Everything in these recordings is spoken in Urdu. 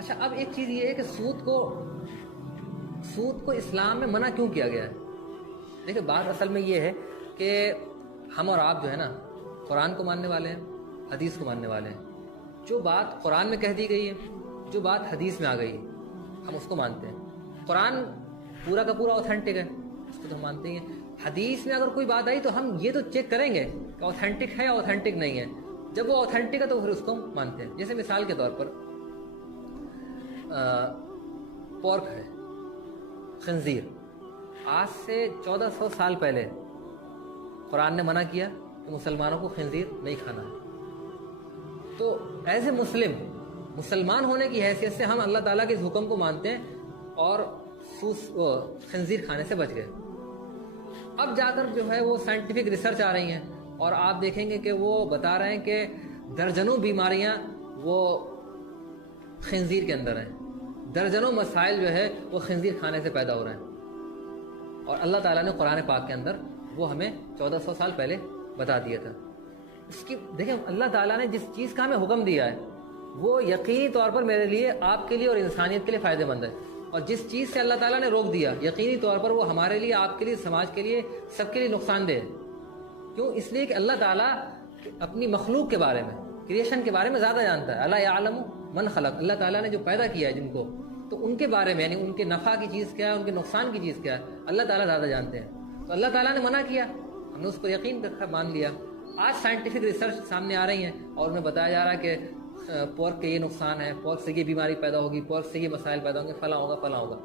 اچھا، اب ایک چیز یہ ہے کہ سود کو اسلام میں منع کیوں کیا گیا ہے؟ دیکھیں، بات اصل میں یہ ہے کہ ہم اور آپ جو ہے نا قرآن کو ماننے والے ہیں، حدیث کو ماننے والے ہیں. جو بات قرآن میں کہہ دی گئی ہے، جو بات حدیث میں آ گئی ہے، ہم اس کو مانتے ہیں. قرآن پورا کا پورا اوتھینٹک ہے، اس کو تو ہم مانتے ہی ہیں. حدیث میں اگر کوئی بات آئی تو ہم یہ تو چیک کریں گے کہ اوتھینٹک ہے یا اوتھینٹک نہیں ہے. جب وہ اوتھینٹک ہے تو پھر اس کو مانتے ہیں. جیسے مثال کے طور پر پورک ہے، خنزیر. آج سے 1400 سال پہلے قرآن نے منع کیا کہ مسلمانوں کو خنزیر نہیں کھانا ہے. تو ایز اے مسلمان ہونے کی حیثیت سے ہم اللہ تعالیٰ کے اس حکم کو مانتے ہیں اور خنزیر کھانے سے بچ گئے. اب جا کر جو ہے وہ سائنٹیفک ریسرچ آ رہی ہیں اور آپ دیکھیں گے کہ وہ بتا رہے ہیں کہ درجنوں بیماریاں وہ خنزیر کے اندر ہیں، درجنوں مسائل جو ہے وہ خنزیر کھانے سے پیدا ہو رہے ہیں. اور اللہ تعالیٰ نے قرآن پاک کے اندر وہ ہمیں 1400 سال پہلے بتا دیا تھا. اس کی دیکھیں، اللہ تعالیٰ نے جس چیز کا ہمیں حکم دیا ہے وہ یقینی طور پر میرے لیے، آپ کے لیے اور انسانیت کے لیے فائدہ مند ہے. اور جس چیز سے اللہ تعالیٰ نے روک دیا یقینی طور پر وہ ہمارے لیے، آپ کے لیے، سماج کے لیے، سب کے لیے نقصان دہ ہے. کیوں؟ اس لیے کہ اللہ تعالیٰ اپنی مخلوق کے بارے میں، کریشن کے بارے میں زیادہ جانتا ہے. اللہ یعلم من خلق، اللہ تعالیٰ نے جو پیدا کیا ہے جن کو، تو ان کے بارے میں، یعنی ان کے نفع کی چیز کیا ہے، ان کے نقصان کی چیز کیا ہے، اللہ تعالیٰ زیادہ جانتے ہیں. تو اللہ تعالیٰ نے منع کیا، ہم نے اس پر یقین رکھا، مان لیا. آج سائنٹیفک ریسرچ سامنے آ رہی ہیں اور انہیں بتایا جا رہا ہے کہ پورک کے یہ نقصان ہے، پورک سے یہ بیماری پیدا ہوگی، پورک سے یہ مسائل پیدا ہوں گے، فلاں ہوگا فلاں ہوگا.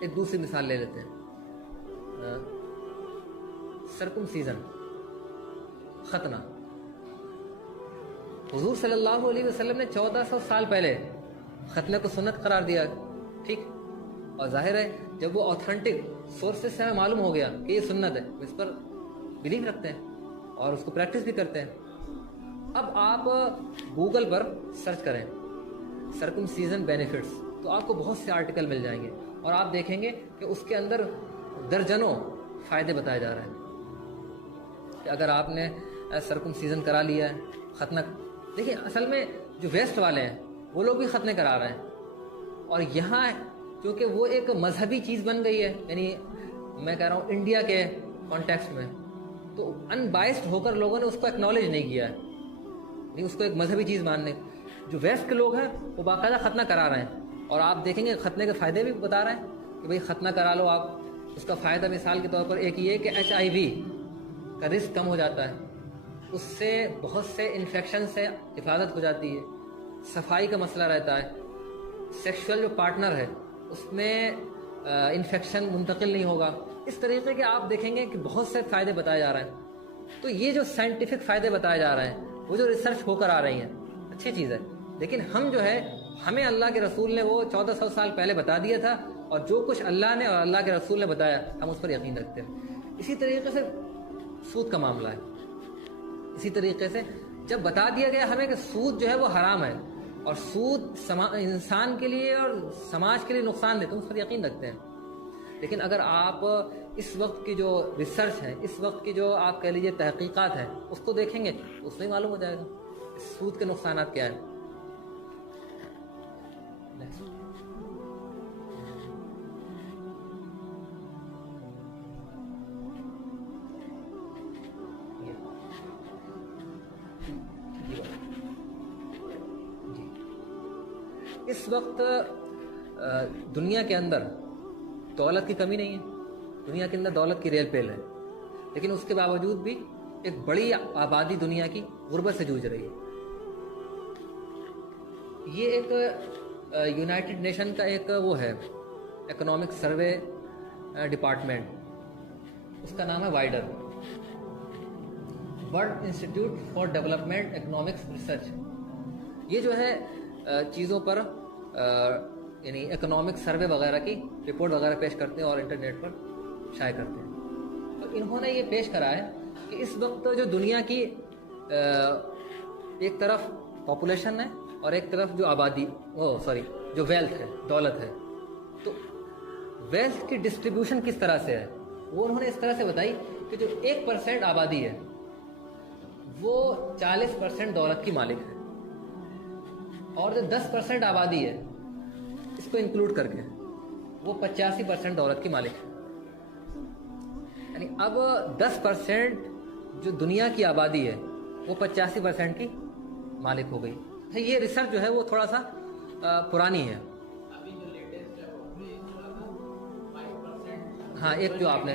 ایک دوسری مثال لے لیتے ہیں، سرکم سیزن، ختنہ. حضور صلی اللہ علیہ وسلم نے 1400 سال پہلے ختنہ کو سنت قرار دیا، ٹھیک. اور ظاہر ہے جب وہ اوتھینٹک سورسز سے ہمیں معلوم ہو گیا کہ یہ سنت ہے، اس پر بلیو رکھتے ہیں اور اس کو پریکٹس بھی کرتے ہیں. اب آپ گوگل پر سرچ کریں سرکم سیزن بینیفٹس، تو آپ کو بہت سے آرٹیکل مل جائیں گے اور آپ دیکھیں گے کہ اس کے اندر درجنوں فائدے بتائے جا رہے ہیں کہ اگر آپ نے سرکم سیزن کرا لیا ہے، ختنہ. دیکھیں، اصل میں جو ویسٹ والے ہیں وہ لوگ بھی ختنے کرا رہے ہیں، اور یہاں کیونکہ وہ ایک مذہبی چیز بن گئی ہے، یعنی میں کہہ رہا ہوں انڈیا کے کانٹیکسٹ میں، تو ان بائسڈ ہو کر لوگوں نے اس کو ایکنالج نہیں کیا ہے، نہیں اس کو ایک مذہبی چیز ماننے. جو ویسٹ کے لوگ ہیں وہ باقاعدہ ختنہ کرا رہے ہیں، اور آپ دیکھیں گے ختنے کے فائدے بھی بتا رہے ہیں کہ بھئی ختنہ کرا لو آپ. اس کا فائدہ مثال کے طور پر ایک یہ کہ HIV کا رسک کم ہو جاتا ہے، اس سے بہت سے انفیکشن سے حفاظت ہو جاتی ہے، صفائی کا مسئلہ رہتا ہے، سیکشول جو پارٹنر ہے اس میں انفیکشن منتقل نہیں ہوگا. اس طریقے کے آپ دیکھیں گے کہ بہت سے فائدے بتائے جا رہے ہیں. تو یہ جو سائنٹیفک فائدے بتائے جا رہے ہیں، وہ جو ریسرچ ہو کر آ رہی ہیں، اچھی چیز ہے. لیکن ہم جو ہے، ہمیں اللہ کے رسول نے وہ 1400 سال پہلے بتا دیا تھا، اور جو کچھ اللہ نے اور اللہ کے رسول نے بتایا ہم اس پر یقین رکھتے ہیں. اسی طریقے سے سود کا معاملہ ہے. اسی طریقے سے جب بتا دیا گیا ہمیں کہ سود جو ہے وہ حرام ہے اور سود انسان کے لیے اور سماج کے لیے نقصان دہ، تو اس پر یقین رکھتے ہیں. لیکن اگر آپ اس وقت کی جو ریسرچ ہے، اس وقت کی جو آپ کہہ لیجیے تحقیقات ہیں، اس کو دیکھیں گے تو اس میں معلوم ہو جائے گا سود کے نقصانات کیا ہیں. اس وقت دنیا کے اندر دولت کی کمی نہیں ہے، دنیا کے اندر دولت کی ریل پیل ہے، لیکن اس کے باوجود بھی ایک بڑی آبادی دنیا کی غربت سے جوجھ رہی ہے. یہ ایک یونائٹڈ نیشن کا ایک وہ ہے اکنامک سروے ڈپارٹمنٹ، اس کا نام ہے wider, world institute for development economics research. یہ جو ہے چیزوں پر یعنی اکنامک سروے وغیرہ کی رپورٹ وغیرہ پیش کرتے ہیں اور انٹرنیٹ پر شائع کرتے ہیں. تو انہوں نے یہ پیش کرا ہے کہ اس وقت جو دنیا کی ایک طرف پاپولیشن ہے اور ایک طرف جو آبادی جو ویلتھ ہے، دولت ہے، تو ویلتھ کی ڈسٹریبیوشن کس طرح سے ہے وہ انہوں نے اس طرح سے بتائی کہ جو 1% آبادی ہے وہ 40% دولت کی مالک ہے. اور جو 10% آبادی ہے اس کو انکلوڈ کر کے وہ 85% دولت کی مالک ہے. یعنی اب 10% جو دنیا کی آبادی ہے وہ 85% کی مالک ہو گئی. یہ ریسرچ جو ہے وہ تھوڑا سا پرانی ہے. ہاں ایک جو آپ نے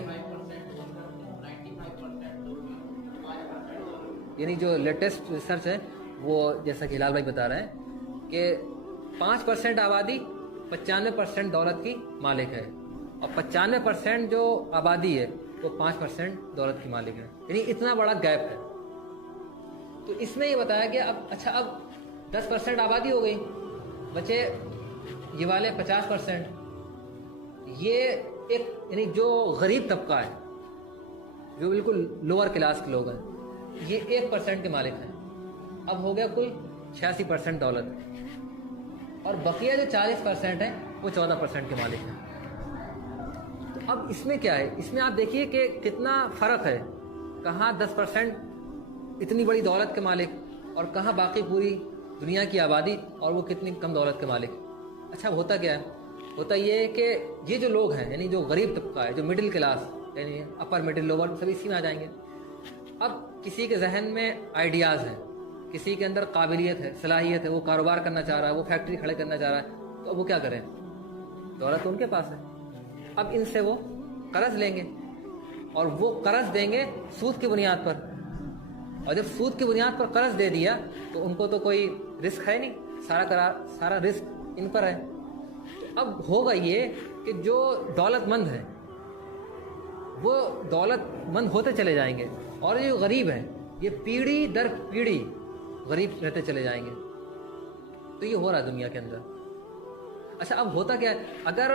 یعنی جو لیٹسٹ ریسرچ ہے وہ جیسا کہ ہلال بھائی بتا رہے ہیں کہ 5% آبادی 95% دولت کی مالک ہے اور 95% جو آبادی ہے وہ 5% دولت کی مالک ہے. یعنی اتنا بڑا گیپ ہے. تو اس میں یہ بتایا کہ اب 10% آبادی ہو گئی, بچے یہ والے 50%. یہ ایک یعنی جو غریب طبقہ ہے, جو بالکل لوور کلاس کے لوگ ہیں, یہ 1% کے مالک ہیں. اب ہو گیا کل 86% دولت, اور بقیہ جو 40% ہیں وہ 14% کے مالک ہیں. تو اب اس میں کیا ہے, اس میں آپ دیکھیے کہ کتنا فرق ہے. کہاں 10% اتنی بڑی دولت کے مالک اور کہاں باقی پوری دنیا کی آبادی اور وہ کتنی کم دولت کے مالک. اچھا ہوتا کیا ہے, ہوتا یہ ہے کہ یہ جو لوگ ہیں یعنی جو غریب طبقہ ہے, جو مڈل کلاس یعنی اپر مڈل لوور, سب اسی میں آ جائیں گے. اب کسی کے ذہن میں آئیڈیاز ہیں, کسی کے اندر قابلیت ہے, صلاحیت ہے, وہ کاروبار کرنا چاہ رہا ہے, وہ فیکٹری کھڑے کرنا چاہ رہا ہے, تو اب وہ کیا کریں, دولت ان کے پاس ہے. اب ان سے وہ قرض لیں گے اور وہ قرض دیں گے سود کی بنیاد پر. اور جب سود کی بنیاد پر قرض دے دیا تو ان کو تو کوئی رسک ہے نہیں, سارا رسک ان پر ہے. تو اب ہوگا یہ کہ جو دولت مند ہے وہ دولت مند ہوتے چلے جائیں گے, اور جو غریب ہیں یہ پیڑھی در پیڑھی غریب رہتے چلے جائیں گے. تو یہ ہو رہا ہے دنیا کے اندر. اچھا اب ہوتا کیا ہے, اگر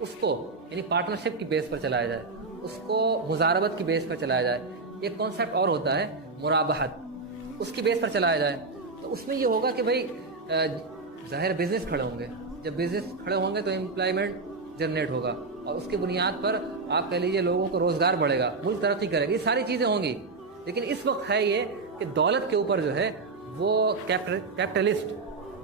اس کو یعنی پارٹنرشپ کی بیس پر چلایا جائے, اس کو مزاربت کی بیس پر چلایا جائے, ایک کانسیپٹ اور ہوتا ہے مرابحت, اس کی بیس پر چلایا جائے, تو اس میں یہ ہوگا کہ بھائی ظاہر بزنس کھڑے ہوں گے. جب بزنس کھڑے ہوں گے تو امپلائمنٹ جنریٹ ہوگا, اور اس کی بنیاد پر آپ کہہ لیجیے لوگوں کو روزگار بڑھے گا, ملک ترقی کرے گا, یہ ساری چیزیں ہوں گی. لیکن اس وقت ہے یہ کہ دولت کے اوپر جو ہے وہ کیپٹلسٹ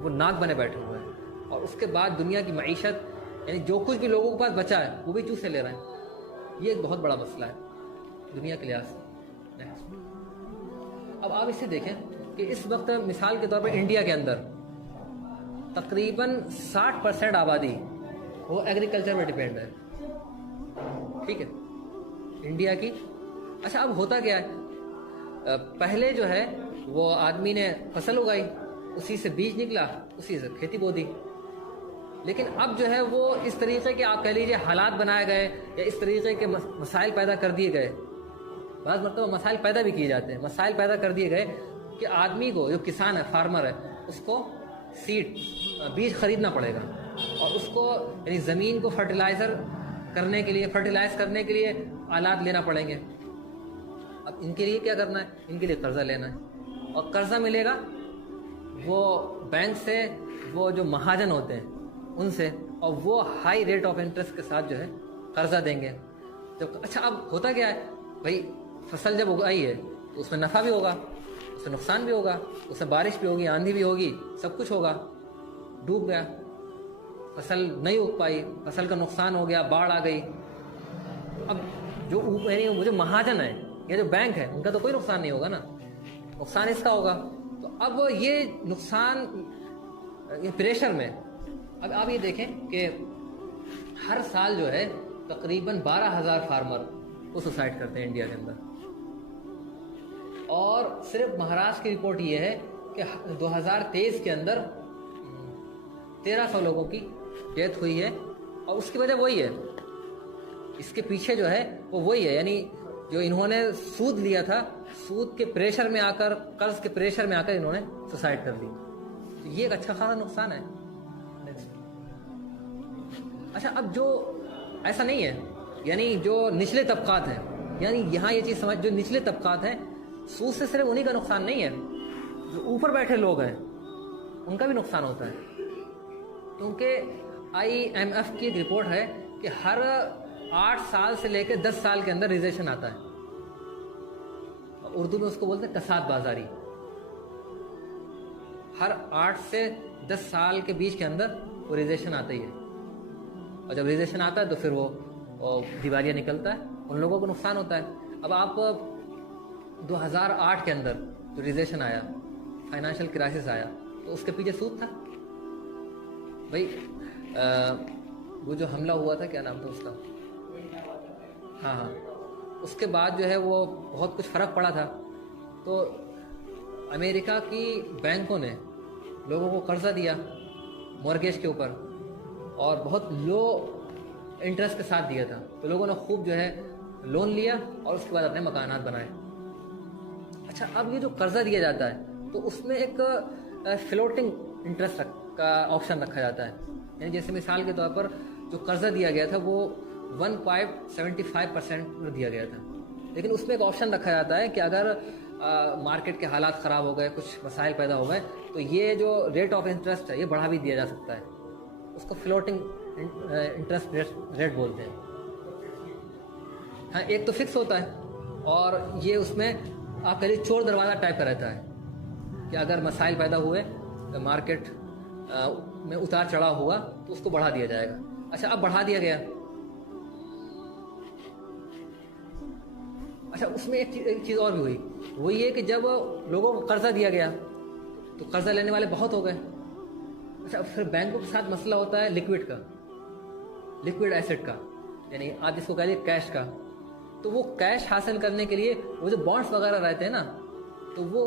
وہ ناک بنے بیٹھے ہوئے ہیں, اور اس کے بعد دنیا کی معیشت یعنی جو کچھ بھی لوگوں کے پاس بچا ہے وہ بھی چوسے لے رہے ہیں. یہ ایک بہت بڑا مسئلہ ہے دنیا کے لحاظ سے. اب آپ اسے دیکھیں کہ اس وقت مثال کے طور پر انڈیا کے اندر تقریباً 60% آبادی وہ ایگریکلچر میں ڈیپینڈ ہے. ٹھیک ہے, انڈیا کی. اچھا اب ہوتا کیا ہے, پہلے جو ہے وہ آدمی نے فصل اگائی, اسی سے بیج نکلا, اسی سے کھیتی بو دی. لیکن اب جو ہے وہ اس طریقے کے آپ کہہ لیجیے حالات بنائے گئے یا اس طریقے کے مسائل پیدا کر دیے گئے. بعض مرتبہ مسائل پیدا بھی کیے جاتے ہیں, مسائل پیدا کر دیے گئے کہ آدمی کو, جو کسان ہے, فارمر ہے, اس کو سیڈ بیج خریدنا پڑے گا, اور اس کو یعنی زمین کو فرٹیلائز کرنے کے لیے آلات لینا پڑیں گے. اب ان کے لیے کیا کرنا ہے, ان کے لیے قرضہ لینا ہے, اور قرضہ ملے گا وہ بینک سے, وہ جو مہاجن ہوتے ہیں ان سے, اور وہ ہائی ریٹ آف انٹرسٹ کے ساتھ جو ہے قرضہ دیں گے. اچھا اب ہوتا کیا ہے بھائی, فصل جب اگائی ہے تو اس میں نفع بھی ہوگا, اس میں نقصان بھی ہوگا, اس میں بارش بھی ہوگی, آندھی بھی ہوگی, سب کچھ ہوگا. ڈوب گیا, فصل نہیں اگ پائی, فصل کا نقصان ہو گیا, باڑھ آ گئی. اب جو مہاجن ہے یا جو بینک ہے ان کا تو کوئی نقصان نہیں ہوگا نا, نقصان اس کا ہوگا. تو اب یہ نقصان یہ پریشر میں, اب آپ یہ دیکھیں کہ ہر سال جو ہے تقریباً 12,000 فارمر وہ سوسائڈ کرتے ہیں انڈیا کے اندر. اور صرف مہاراشٹر کی رپورٹ یہ ہے کہ 2023 کے اندر 1300 لوگوں کی ڈیتھ ہوئی ہے, اور اس کی وجہ وہی ہے, اس کے پیچھے جو ہے وہ وہی ہے, یعنی جو انہوں نے سود لیا تھا, سود کے پریشر میں آ کر, قرض کے پریشر میں آ کر انہوں نے سوسائڈ کر لی. تو یہ ایک اچھا خاصا نقصان ہے. اچھا اب جو ایسا نہیں ہے, یعنی جو نچلے طبقات ہیں, یعنی یہاں یہ چیز سمجھ, جو نچلے طبقات ہیں سود سے صرف انہی کا نقصان نہیں ہے, جو اوپر بیٹھے لوگ ہیں ان کا بھی نقصان ہوتا ہے. کیونکہ IMF کی ایک رپورٹ ہے کہ ہر 8 سال سے لے کے 10 سال کے اندر ریزیشن آتا ہے. اردو میں اس کو بولتے ہیں کساد بازاری. ہر 8 سے 10 سال کے بیچ کے اندر وہ ریزیشن آتا ہی ہے، اور جب ریزیشن آتا ہے تو پھر وہ دیوالیہ نکلتا ہے، ان لوگوں کو نقصان ہوتا ہے۔ اب آپ 2008 کے اندر جو ریزیشن آیا، فائنانشیل کرائسس آیا، تو اس کے پیچھے سود تھا بھائی۔ وہ جو حملہ ہوا تھا، کیا نام تھا اس کا، ہاں، اس کے بعد جو ہے وہ بہت کچھ فرق پڑا تھا، تو امریکہ کی بینکوں نے لوگوں کو قرضہ دیا مورگیج کے اوپر، اور بہت لو انٹرسٹ کے ساتھ دیا تھا، تو لوگوں نے خوب جو ہے لون لیا اور اس کے بعد اپنے مکانات بنائے۔ اچھا، اب یہ جو قرضہ دیا جاتا ہے تو اس میں ایک فلوٹنگ انٹرسٹ کا آپشن رکھا جاتا ہے، یعنی جیسے مثال کے طور پر جو قرضہ دیا گیا تھا وہ 1.75% پر دیا گیا تھا، لیکن اس میں ایک آپشن رکھا جاتا ہے کہ اگر مارکیٹ کے حالات خراب ہو گئے، کچھ مسائل پیدا ہو گئے، تو یہ جو ریٹ آف انٹرسٹ ہے یہ بڑھا بھی دیا جا سکتا ہے، اس کو فلوٹنگ انٹرسٹ ریٹ بولتے ہیں۔ ہاں، ایک تو فکس ہوتا ہے، اور یہ اس میں آپ کہہ لیجیے چور دروازہ ٹائپ کا رہتا ہے کہ اگر مسائل پیدا ہوئے، مارکیٹ میں اتار چڑھاؤ ہوا تو اس کو بڑھا دیا جائے گا۔ اچھا، اب بڑھا دیا گیا، اچھا اس میں ایک چیز اور بھی ہوئی، وہ یہ کہ جب لوگوں کو قرضہ دیا گیا تو قرضہ لینے والے بہت ہو گئے۔ اچھا، پھر بینکوں کے ساتھ مسئلہ ہوتا ہے لکوڈ کا، لکوڈ ایسٹ کا، یعنی آپ جس کو کہہ لیجیے کیش کا، تو وہ کیش حاصل کرنے کے لیے وہ جو بانڈس وغیرہ رہتے ہیں نا، تو وہ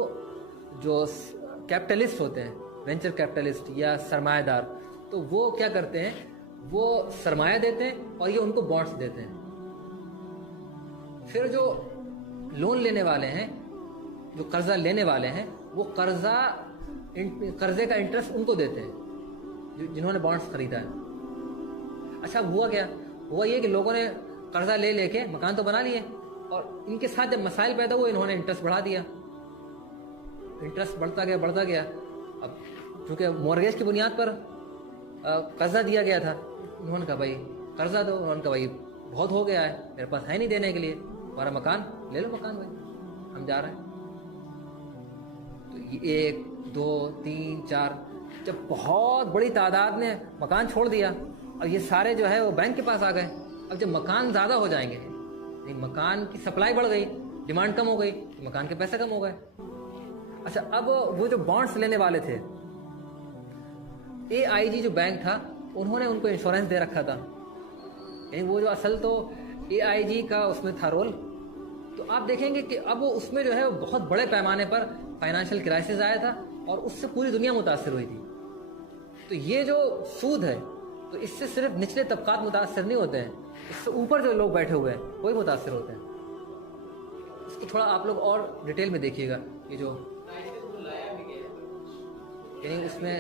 جو کیپٹلسٹ ہوتے ہیں، وینچر کیپٹلسٹ یا سرمایہ دار، تو وہ کیا کرتے ہیں، وہ سرمایہ دیتے ہیں اور یہ ان کو بانڈس دیتے ہیں۔ پھر جو لون لینے والے ہیں، جو قرضہ لینے والے ہیں، وہ قرضے کا انٹرسٹ ان کو دیتے ہیں جنہوں نے بانڈس خریدا ہے۔ اچھا، ہوا کیا، ہوا یہ کہ لوگوں نے قرضہ لے کے مکان تو بنا لیے، اور ان کے ساتھ جب مسائل پیدا ہوئے انہوں نے انٹرسٹ بڑھا دیا، انٹرسٹ بڑھتا گیا۔ اب چونکہ مورگیج کی بنیاد پر قرضہ دیا گیا تھا، انہوں نے کہا بھائی قرضہ دو، انہوں نے کہا بھائی بہت ہو گیا ہے، میرے پاس ہے نہیں دینے کے لیے، ہمارا مکان لے لو، مکان بھائی ہم جا رہے ہیں۔ تو 1 2 3 4 جب بہت بڑی تعداد نے مکان چھوڑ دیا، اور یہ سارے جو ہے وہ بینک کے پاس آ گئے۔ اب جب مکان زیادہ ہو جائیں گے، مکان کی سپلائی بڑھ گئی، ڈیمانڈ کم ہو گئی، مکان کے پیسے کم ہو گئے۔ اچھا، اب وہ جو بانڈس لینے والے تھے، AIG جو بینک تھا، انہوں نے ان کو انشورنس دے رکھا تھا، یعنی وہ جو اصل تو AIG کا اس میں تھا رول۔ تو آپ دیکھیں گے کہ اب وہ اس میں جو ہے بہت بڑے پیمانے پر فائنانشیل کرائسس آیا تھا، اور اس سے پوری دنیا متاثر ہوئی تھی۔ تو یہ جو سود ہے، تو اس سے صرف نچلے طبقات متاثر نہیں ہوتے ہیں، اس سے اوپر جو لوگ بیٹھے ہوئے ہیں وہی متاثر ہوتے ہیں۔ اس کو تھوڑا آپ لوگ اور ڈیٹیل میں دیکھیے گا، یہ جو یعنی اس میں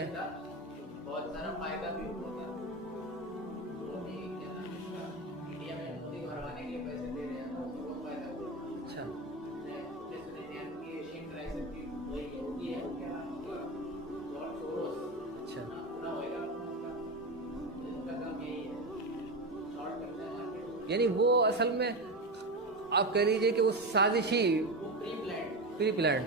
بہت سارا فائدہ بھی ہوتا ہے، انڈیا میں مودی بھروانے کے لیے پیسے دے رہے ہیں، تو بہت فائدہ ہوتا ہے۔ اچھا، ایشین کرائسس کی وہی ہوگی ہے، کیا جارج سوروس، اچھا، پورا ہوئے گا ان کا کام یہی ہے، شارٹ کرتا ہے مارکیٹ، یعنی وہ اصل میں آپ کہہ لیجیے کہ وہ سازشی وہ پری پلانڈ پری پلانڈ